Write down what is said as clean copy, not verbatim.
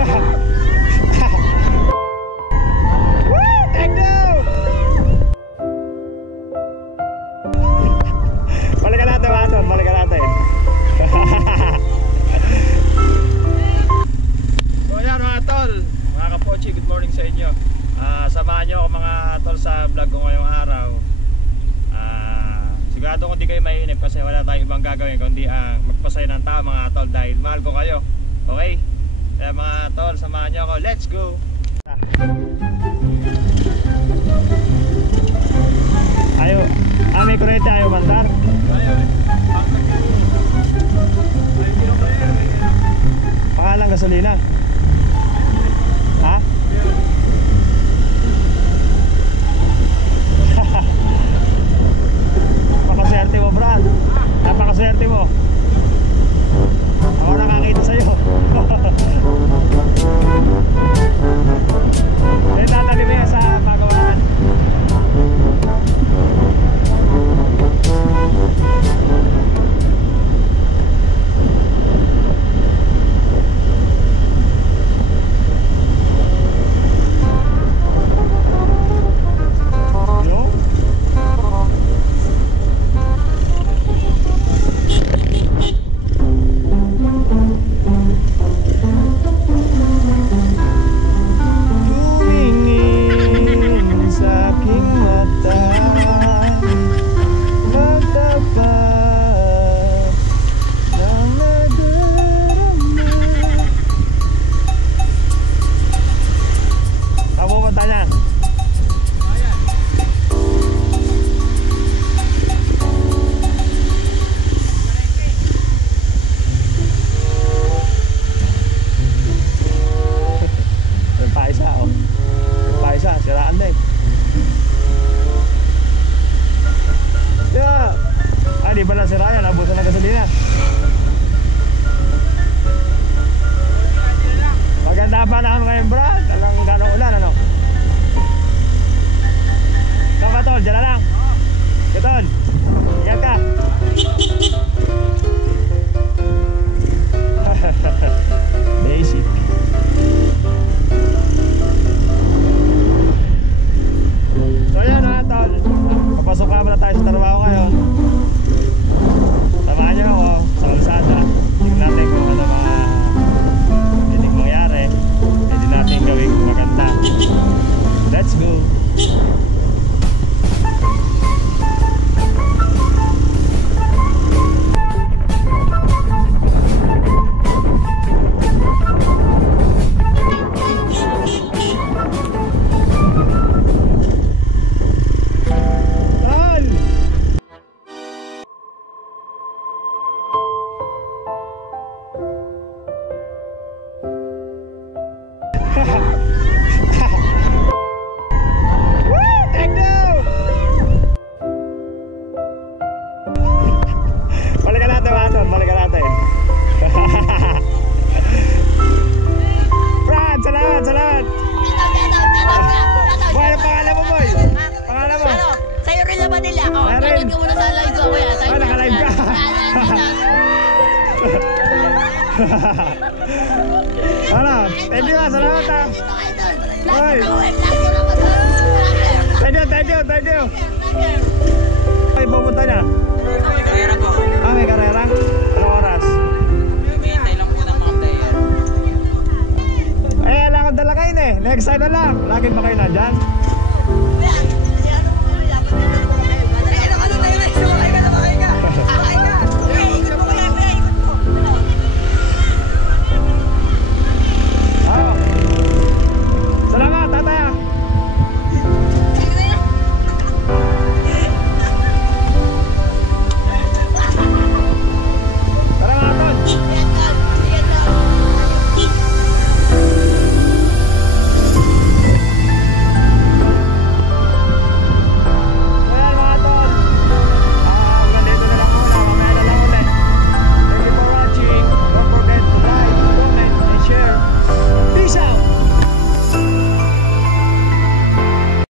Thank you! Balikan natin mga tol, balikan natin. So yan mga tol, mga kapochi, good morning sa inyo. Samahan nyo ako mga tol sa vlog ko ngayong araw. Sigurado kung di kayo mainip kasi wala tayong ibang gagawin kundi ang magpasaya ng tao mga tol dahil mahal ko kayo. Okay? Kaya mga tol, samahan nyo ako. Let's go! Ayaw, may kurete ayaw mandar? Ayaw, pangalang gasolina? Ha? Napakaswerte mo Brad. Napakaswerte mo. Ako nakakita sa'yo. Eh, tatalim mo yan sa pagawaan. Di ba lang si Ryan, nabusan ng gasolina. Maganda pa na ngayon Brad. Alang ganong ulan ano. Saka tol, dyan na lang. Gatol, ingat ka. Basic. So yan ha tol, papasok ka pala tayo sa trabaho ngayon. Samahan nyo ako sa kalsada. Tingnan natin kung ano mga pwedeng mangyari. Pwede natin gawing maganda. Let's go! Balikan natin mga tol, balikan natin. Brad, salamat, salamat. Boy, ano pangalan mo boy? Pangalan mo? Ano? Sa'yo rin naman nila ako. Nanood ka muna sa live ko kuya. Naka-live ka. Ano? Thank you, salamat ha. Boy. Thank you. Ay, pupunta niya? May karera po. May karera? Anong oras? Hintay lang po ng mga player. Alam ko dala kayo eh. Next side na lang. Lagi ba kayo nandyan?